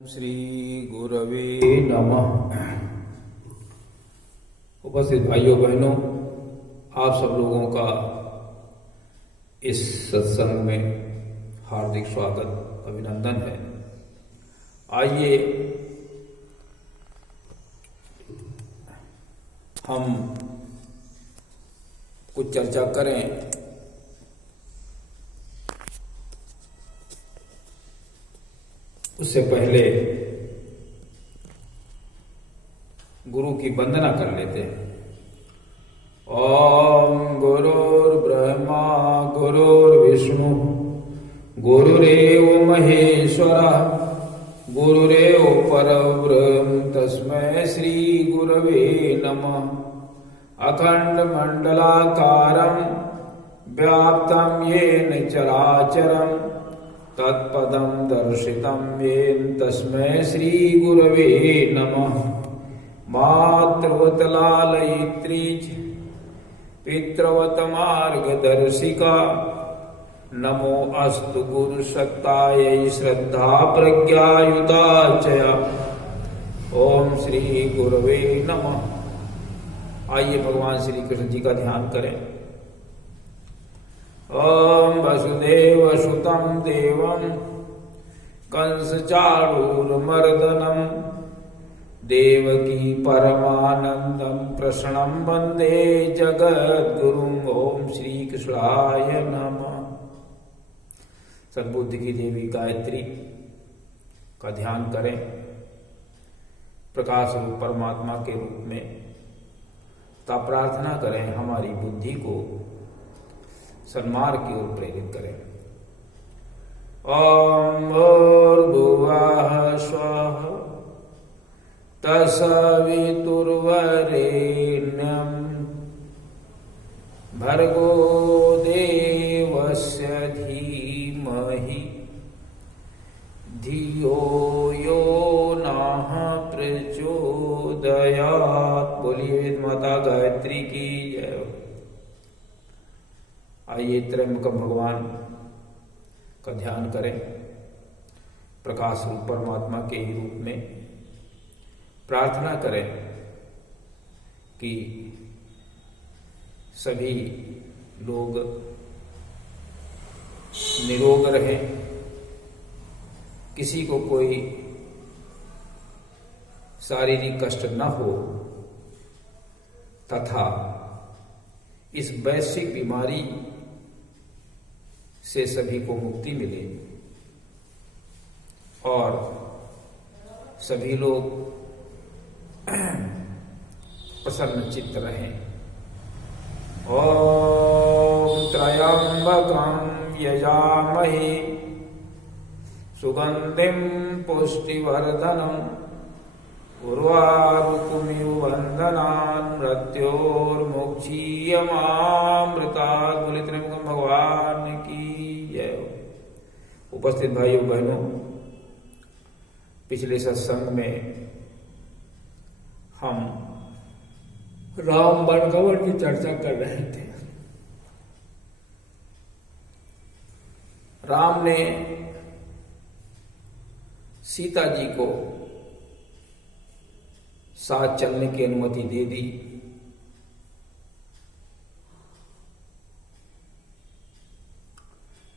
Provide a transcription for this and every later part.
श्री गुरवे नमः। उपस्थित भाइयों बहनों, आप सब लोगों का इस सत्संग में हार्दिक स्वागत अभिनंदन है। आइए हम कुछ चर्चा करें उससे पहले गुरु की वंदना कर लेते हैं। ओम गुरुर्ब्रह्मा गुरुर्विष्णु गुरुरेव महेश्वरः गुरुरेव परब्रह्म तस्मै श्री गुरवे नमः। अखंड मंडलाकारं व्याप्तं येन चराचरं तत्पदं दर्शितं येन तस्मै श्री गुरवे नमः। मातृवत लालयित्री पितृवत मार्गदर्शिका नमो अस्तु गुरुसत्तायै श्रद्धा प्रज्ञायुता च। ओम श्री गुरवे नमः। आइए भगवान श्री कृष्ण जी का ध्यान करें। ओम वसुदेव सुतं देवं कंसचाणूरमर्दनं देवकी परमानंदं कृष्णं वंदे जगद्गुरुं। ओम श्री कृष्णाय नमः। सद्बुद्धि की देवी गायत्री का ध्यान करें। प्रकाश रूप परमात्मा के रूप में तब प्रार्थना करें हमारी बुद्धि को सन्मार्ग की ओर प्रेरित करें। ओम भूर्भुवः स्वः तत्सवितुर्वरेण्यं भर्गो देवस्य धीमहि धियो यो नः प्रचोदयात्। बोलिए वेद माता गायत्री की जय। आइए त्रयंबकम भगवान का ध्यान करें। प्रकाश रूप परमात्मा के ही रूप में प्रार्थना करें कि सभी लोग निरोग रहें, किसी को कोई शारीरिक कष्ट न हो तथा इस वैश्विक बीमारी से सभी को मुक्ति मिले और सभी लोग प्रसन्न चित्त रहें। ओम त्र्यंबकं यजामहे सुगंधिं पुष्टिवर्धनम् उर्वारुकमिव वंदनान् मृत्योर्मुक्षीयमामृतात्। बोले त्र्यंबकं भगवान की जय। उपस्थित भाइयों बहनों, पिछले सत्संग में हम राम वन की चर्चा कर रहे थे। राम ने सीता जी को साथ चलने की अनुमति दे दी।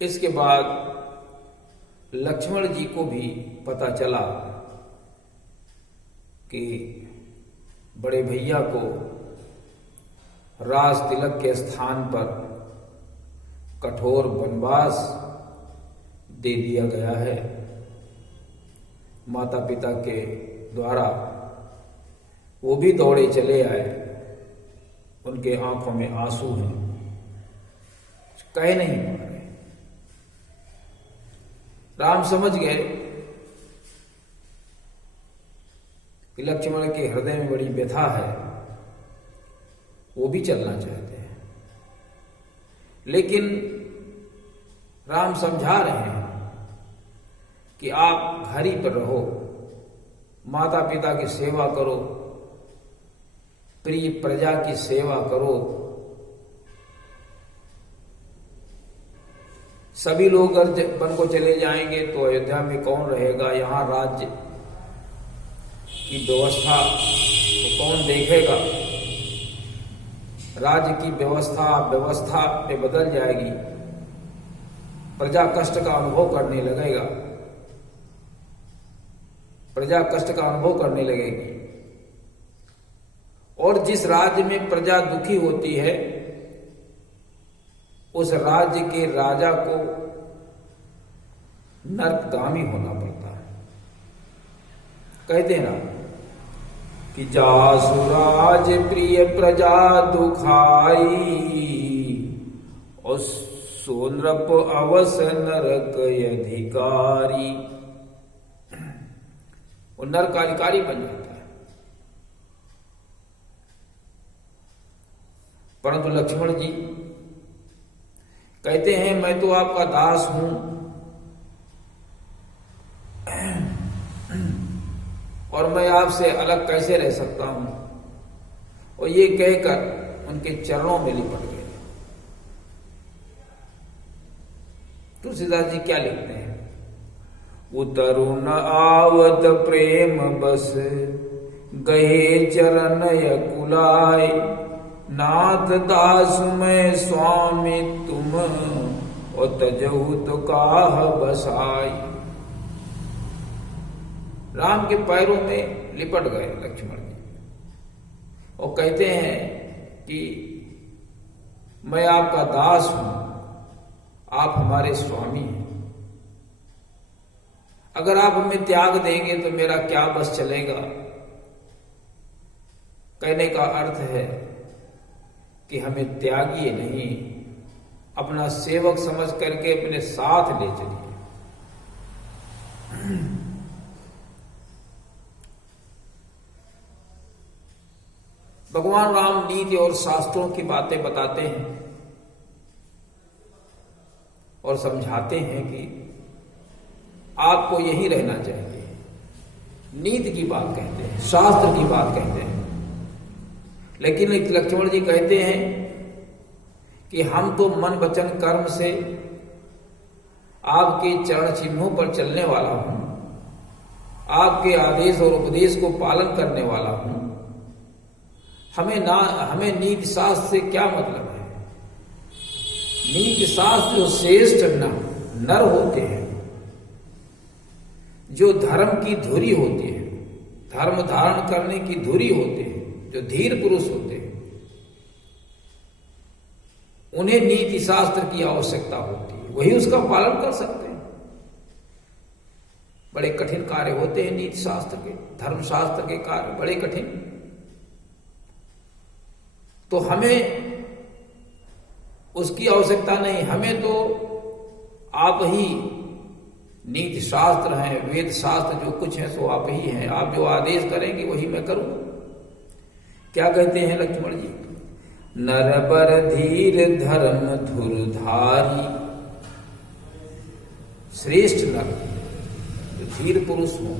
इसके बाद लक्ष्मण जी को भी पता चला कि बड़े भैया को राज तिलक के स्थान पर कठोर वनवास दे दिया गया है। माता पिता के द्वारा वो भी दौड़े चले आए, उनके आंखों में आंसू हैं, कह नहीं पा रहे। राम समझ गए कि लक्ष्मण के हृदय में बड़ी व्यथा है, वो भी चलना चाहते हैं, लेकिन राम समझा रहे हैं कि आप घर ही पर रहो, माता पिता की सेवा करो, प्रिय प्रजा की सेवा करो, सभी लोग अगर वन को चले जाएंगे तो अयोध्या में कौन रहेगा, यहाँ राज्य की व्यवस्था तो कौन देखेगा। राज्य की व्यवस्था पे बदल जाएगी, प्रजा कष्ट का अनुभव करने लगेगा, प्रजा कष्ट का अनुभव करने लगेगी। और जिस राज्य में प्रजा दुखी होती है उस राज्य के राजा को नरकगामी होना पड़ता है। कहते हैं ना कि जासुराज प्रिय प्रजा दुखाई और सोनरप अवस नरक अधिकारी। वो नरक अधिकारी बन जाता है। परंतु लक्ष्मण जी कहते हैं मैं तो आपका दास हूं और मैं आपसे अलग कैसे रह सकता हूं। और ये कहकर उनके चरणों में लिपट गए। तुलसीदास जी क्या लिखते हैं, उतरुन आवत प्रेम बस गहे चरण यकुलाय नाथ दास मैं स्वामी तुम और तजहु तो काह बसाई। राम के पैरों में लिपट गए लक्ष्मण जी और कहते हैं कि मैं आपका दास हूं, आप हमारे स्वामी हैं। अगर आप हमें त्याग देंगे तो मेरा क्या बस चलेगा। कहने का अर्थ है कि हमें त्यागिए नहीं, अपना सेवक समझ करके अपने साथ ले चलिए। भगवान राम नीति और शास्त्रों की बातें बताते हैं और समझाते हैं कि आपको यही रहना चाहिए। नीति की बात कहते हैं, शास्त्र की बात कहते हैं। लेकिन लक्ष्मण जी कहते हैं कि हम तो मन वचन कर्म से आपके चरण चिन्हों पर चलने वाला हूं, आपके आदेश और उपदेश को पालन करने वाला हूं। हमें नीति शास्त्र से क्या मतलब है। नीति शास्त्र जो श्रेष्ठ नर होते हैं, जो धर्म की धुरी होती है, धर्म धारण करने की धुरी होते हैं, जो धीर पुरुष होते हैं, उन्हें नीति शास्त्र की आवश्यकता होती है। वही उसका पालन कर सकते हैं। बड़े कठिन कार्य होते हैं नीति शास्त्र के, धर्म शास्त्र के कार्य बड़े कठिन। तो हमें उसकी आवश्यकता नहीं। हमें तो आप ही नीति शास्त्र हैं, वेद शास्त्र जो कुछ है सो आप ही हैं। आप जो आदेश करेंगे वही मैं करूंगा। क्या कहते हैं लक्ष्मण जी, नरबर धीर धर्म धुरधारी। श्रेष्ठ नर जो धीर पुरुष हो,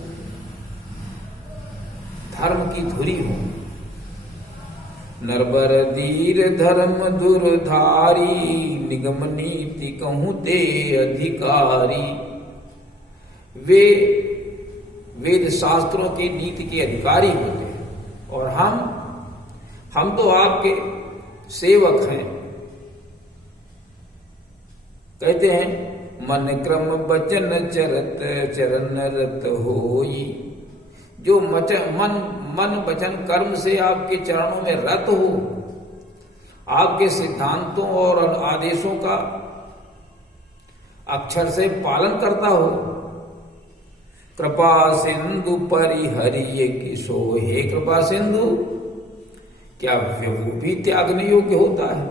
धर्म की धुरी हो। नरबर धीर धर्म धुरधारी निगम नीति कहूं ते अधिकारी। वे वेद शास्त्रों की नीति के अधिकारी होते हैं और हम तो आपके सेवक हैं। कहते हैं मन क्रम वचन चरत चरण रत होई। जो मन वचन कर्म से आपके चरणों में रत हो, आपके सिद्धांतों और आदेशों का अक्षर से पालन करता हो। कृपा सिंधु परिहरिये किसो। हे कृपा सिंधु, क्या वो भी त्यागने योग्य होता है।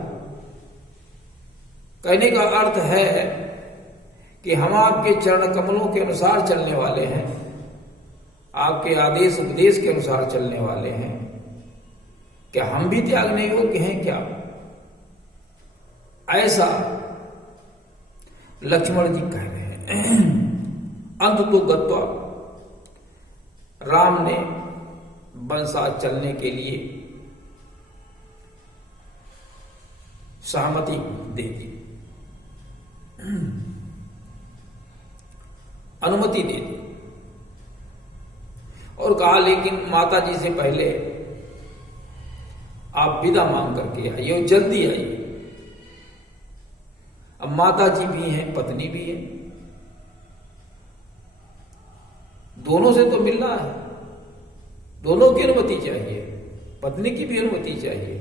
कहने का अर्थ है कि हम आपके चरण कमलों के अनुसार चलने वाले हैं, आपके आदेश उपदेश के अनुसार चलने वाले हैं। क्या हम भी त्यागने योग्य हैं क्या। ऐसा लक्ष्मण जी कह रहे हैं। अंत तो गत्वा राम ने वनसाथ चलने के लिए सहमति दे दी। अनुमति दे दी और कहा लेकिन माता जी से पहले आप विदा मांग करके आइए और जल्दी आइए। अब माता जी भी हैं, पत्नी भी है, दोनों से तो मिलना है, दोनों की अनुमति चाहिए, पत्नी की भी अनुमति चाहिए।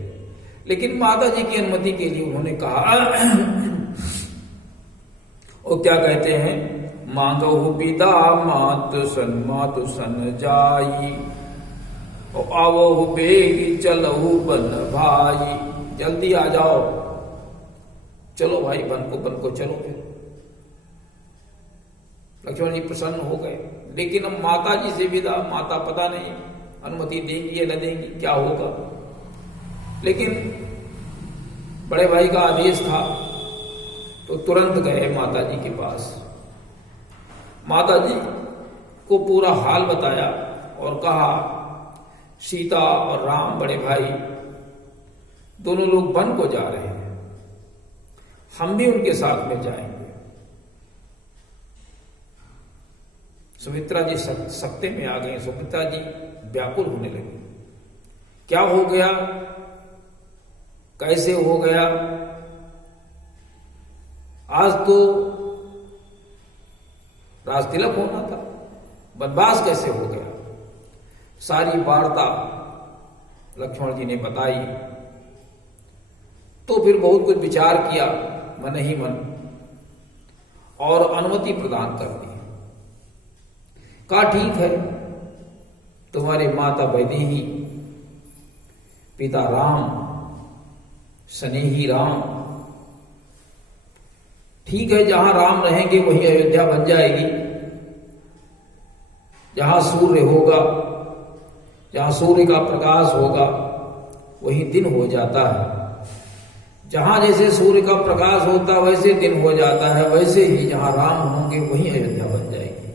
लेकिन माता जी की अनुमति के लिए उन्होंने कहा और क्या कहते हैं, मांगो विदा मात सन जाई और आवो बेगी चलहु बन भाई। जल्दी आ जाओ, चलो भाई बन को चलो। फिर लक्ष्मण जी प्रसन्न हो गए, लेकिन अब माता जी से विदा, माता पता नहीं अनुमति देंगी या न देंगी, क्या होगा। लेकिन बड़े भाई का आदेश था तो तुरंत गए माता जी के पास। माता जी को पूरा हाल बताया और कहा सीता और राम बड़े भाई दोनों लोग वन को जा रहे हैं, हम भी उनके साथ में जाएंगे। सुमित्रा जी सकते में आ गई। सुमित्रा जी व्याकुल होने लगी, क्या हो गया, कैसे हो गया, आज तो राजतिलक होना था, वनवास कैसे हो गया। सारी वार्ता लक्ष्मण जी ने बताई तो फिर बहुत कुछ विचार किया मन ही मन और अनुमति प्रदान कर दी। कहा ठीक है, तुम्हारे माता वैदेही, पिता राम, स्नेही राम, ठीक है, जहां राम रहेंगे वहीं अयोध्या बन जाएगी। जहां सूर्य होगा, जहां सूर्य का प्रकाश होगा वहीं दिन हो जाता है। जहां जैसे सूर्य का प्रकाश होता है वैसे दिन हो जाता है, वैसे ही जहां राम होंगे वहीं अयोध्या बन जाएगी।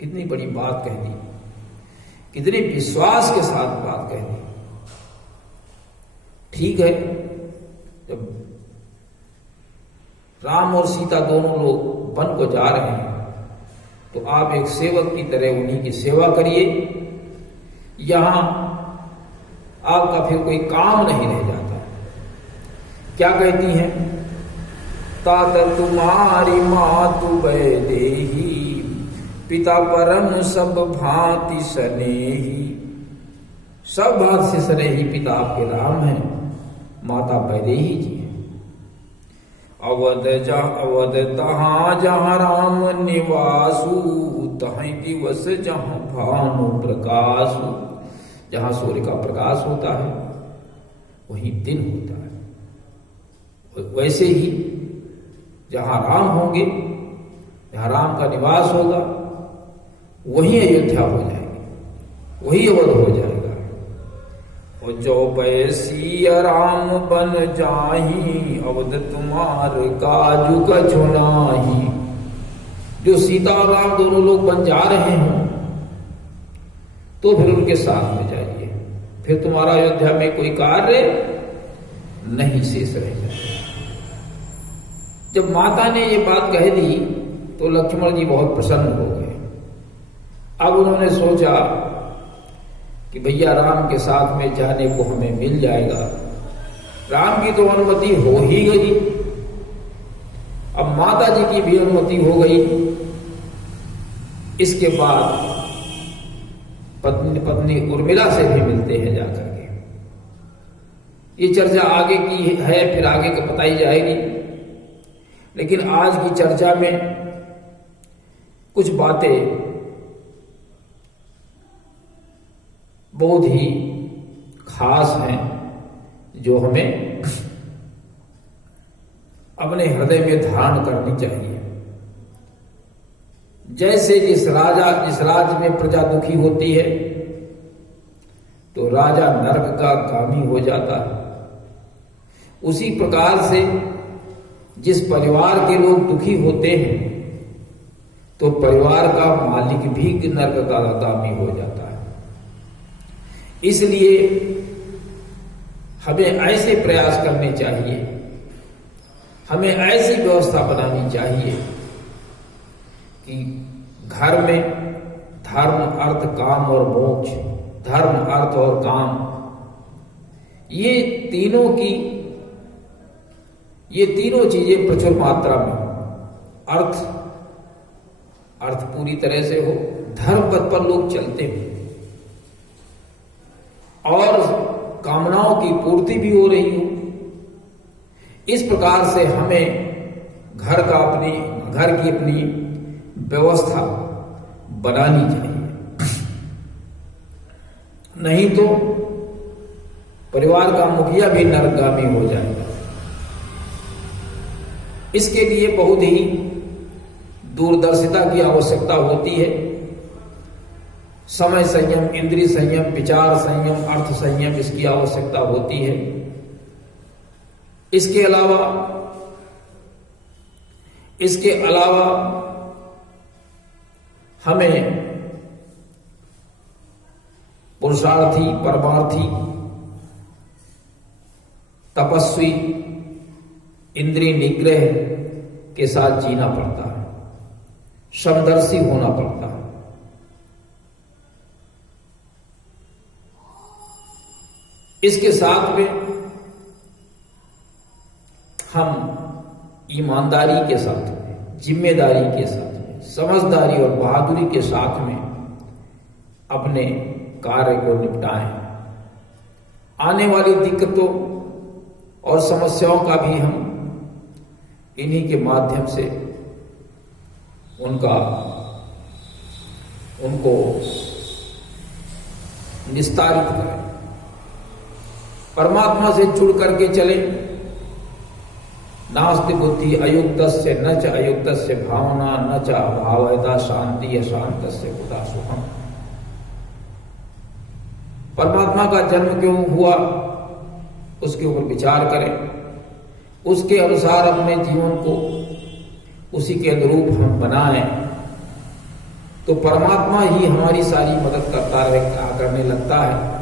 कितनी बड़ी बात कह दी, कितने विश्वास के साथ बात कह दी। ठीक है, जब राम और सीता दोनों लोग वन को जा रहे हैं तो आप एक सेवक की तरह उन्हीं की सेवा करिए। यहां आपका फिर कोई काम नहीं रह जाता। क्या कहती हैं, तात तुम्हारी मातु वैदेही, पिता परम सब भांति सनेही। सब भांति से सनेही पिता आपके राम हैं, माता वैदेही जी हैं। अवध तहां जहां राम निवासु, तहीं दिवस जहां भानु प्रकाशु। जहां सूर्य का प्रकाश होता है वहीं दिन होता है। वैसे ही जहां राम होंगे, जहां राम का निवास होगा वहीं अयोध्या हो जाएगी, वही अवध हो जाएगा। और जो बैसी राम बन जाही, अवध तुम्हार काजू कछु नाही। जो सीता और राम दोनों लोग बन जा रहे हैं तो फिर उनके साथ में जाइए, फिर तुम्हारा अयोध्या में कोई कार्य नहीं शेष रह जाएगा। जब माता ने ये बात कह दी तो लक्ष्मण जी बहुत प्रसन्न हो गए। अब उन्होंने सोचा कि भैया राम के साथ में जाने को हमें मिल जाएगा। राम की तो अनुमति हो ही गई, अब माता जी की भी अनुमति हो गई। इसके बाद पत्नी उर्मिला से भी मिलते हैं जाकर के। ये चर्चा आगे की है, फिर आगे को बताई जाएगी। लेकिन आज की चर्चा में कुछ बातें बहुत ही खास हैं जो हमें अपने हृदय में धारण करनी चाहिए। जैसे जिस राज्य में प्रजा दुखी होती है तो राजा नरक का गामी हो जाता है, उसी प्रकार से जिस परिवार के लोग दुखी होते हैं तो परिवार का मालिक भी नरक का गामी हो जाता है। इसलिए हमें ऐसे प्रयास करने चाहिए, हमें ऐसी व्यवस्था बनानी चाहिए कि घर में धर्म, अर्थ, काम और मोक्ष, धर्म, अर्थ और काम, ये तीनों चीजें प्रचुर मात्रा में हो। अर्थ पूरी तरह से हो, धर्म पथ पर लोग चलते हैं और कामनाओं की पूर्ति भी हो रही हो। इस प्रकार से हमें घर की अपनी व्यवस्था बनानी चाहिए, नहीं तो परिवार का मुखिया भी नरकगामी हो जाएगा। इसके लिए बहुत ही दूरदर्शिता की आवश्यकता होती है। समय संयम, इंद्रिय संयम, विचार संयम, अर्थ संयम, इसकी आवश्यकता होती है। इसके अलावा हमें पुरुषार्थी, परमार्थी, तपस्वी, इंद्रिय निग्रह के साथ जीना पड़ता है, समदर्शी होना पड़ता है। इसके साथ में हम ईमानदारी के साथ में, जिम्मेदारी के साथ में, समझदारी और बहादुरी के साथ में अपने कार्य को निपटाएं। आने वाली दिक्कतों और समस्याओं का भी हम इन्हीं के माध्यम से उनको निस्तारित करें। परमात्मा से जुड़ करके चले। नास्ति बुद्धि अयुक्तस्य न च अयुक्तस्य भावना न च अभावयता शांति अशांतस्य बुधा सुखम। परमात्मा का जन्म क्यों हुआ, उसके ऊपर विचार करें, उसके अनुसार अपने जीवन को उसी के अनुरूप हम बनाएं, तो परमात्मा ही हमारी सारी मदद करने लगता है।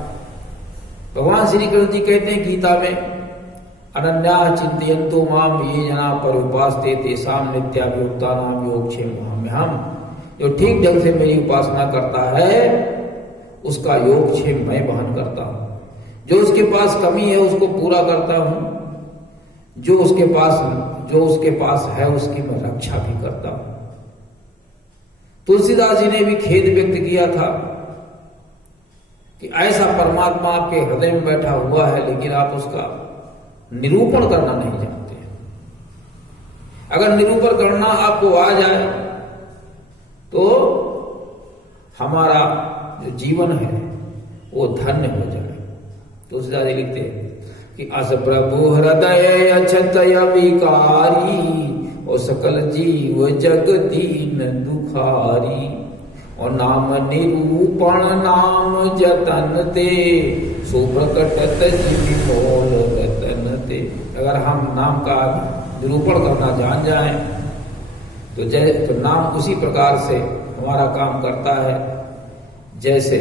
भगवान श्री कृष्ण जी कहते हैं गीता में, अनन्या चिंतयन्तो माम ये जना पर्युपास्ते तेषां नित्याभियुक्तानां योगक्षेमहम्यहम्। जो ठीक ढंग से मेरी उपासना करता है उसका योगक्षेम मैं वहन करता हूं। जो उसके पास कमी है उसको पूरा करता हूं, जो उसके पास है उसकी मैं रक्षा भी करता हूं। तुलसीदास जी ने भी खेद व्यक्त किया था कि ऐसा परमात्मा आपके हृदय में बैठा हुआ है, लेकिन आप उसका निरूपण करना नहीं जानते। अगर निरूपण करना आपको आ जाए तो हमारा जो जीवन है वो धन्य हो जाए। तुलसीदास जी लिखते हैं कि अस प्रभु हृदय अछतय विकारी, और सकल जीव जग दीन दुखारी। और नाम निरूपण नाम जतन ते, सुप्रकटत जिमि मोल रतन ते। अगर हम नाम का निरूपण करना जान जाएं तो नाम उसी प्रकार से हमारा काम करता है जैसे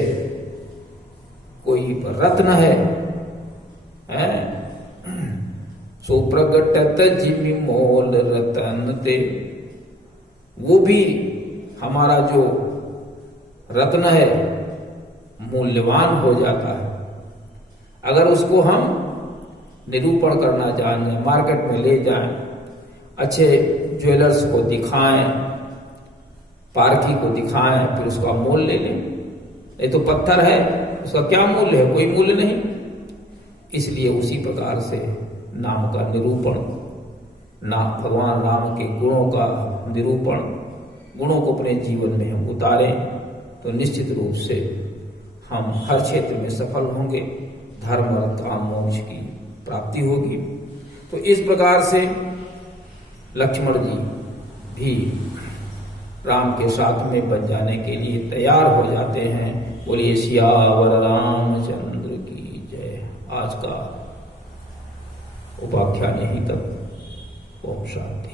कोई रत्न है, सुप्रकटत जिमि मोल रतन ते। वो भी हमारा जो रत्न है मूल्यवान हो जाता है अगर उसको हम निरूपण करना जान जाए, मार्केट में ले जाएं, अच्छे ज्वेलर्स को दिखाएं, पारखी को दिखाएं, फिर उसका मोल ले लें। ये तो पत्थर है, उसका क्या मूल्य है? कोई मूल्य नहीं। इसलिए उसी प्रकार से नाम का निरूपण, भगवान राम के गुणों का निरूपण, गुणों को अपने जीवन में हम उतारें तो निश्चित रूप से हम हर क्षेत्र में सफल होंगे, धर्म और काम मोक्ष की प्राप्ति होगी। तो इस प्रकार से लक्ष्मण जी भी राम के साथ में बन जाने के लिए तैयार हो जाते हैं। बोलिए सियावर रामचंद्र की जय। आज का उपाख्यान यहीं तक। ओम शांति।